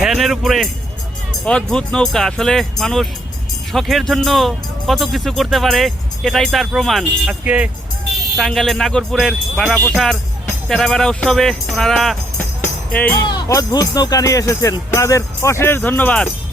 ভ্যানের উপরে অদ্ভুত নৌকা। আসলে মানুষ শখের জন্য কত কিছু করতে পারে, এটাই তার প্রমাণ। আজকে টাঙ্গাইলের নাগরপুরের বারাপোষার তেরাবেড়া উৎসবে ওনারা এই অদ্ভুত নৌকা নিয়ে এসেছেন। ওনাদের অশেষ ধন্যবাদ।